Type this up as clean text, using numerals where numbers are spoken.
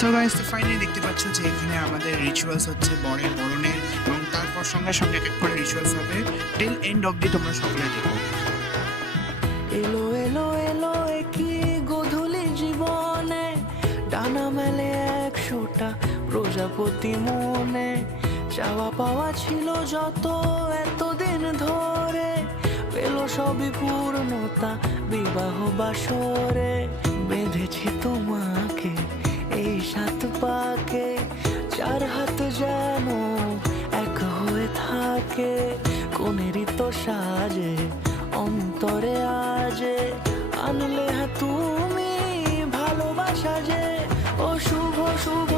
So guys, তো finally দেখতে পাচ্ছ যে এখানে আমাদের রিচুয়ালস হচ্ছে বরের বরণের, এবং তারপর সঙ্গে সঙ্গে এক এক করে রিচুয়ালস হবে। টিল এন্ড অবধি তোমরা সকলে দেখো। এলো এলো এলো কি গধূলি জীবনে, ডানা মেলে 100টা প্রজাপতি মনে। চাওয়া পাওয়া ছিল যত এতদিন ধরে, পেল সবই পূর্ণতা বিবাহ বাসরে। বেঁধেছি তোমাকে এই 7 পাকে, 4 হাত যেন এক হয়ে থাকে। কোনেরই তো সাজে অন্তরে আজে, আনলে তুমি ভালোবাসা যে। ও শুভ শুভ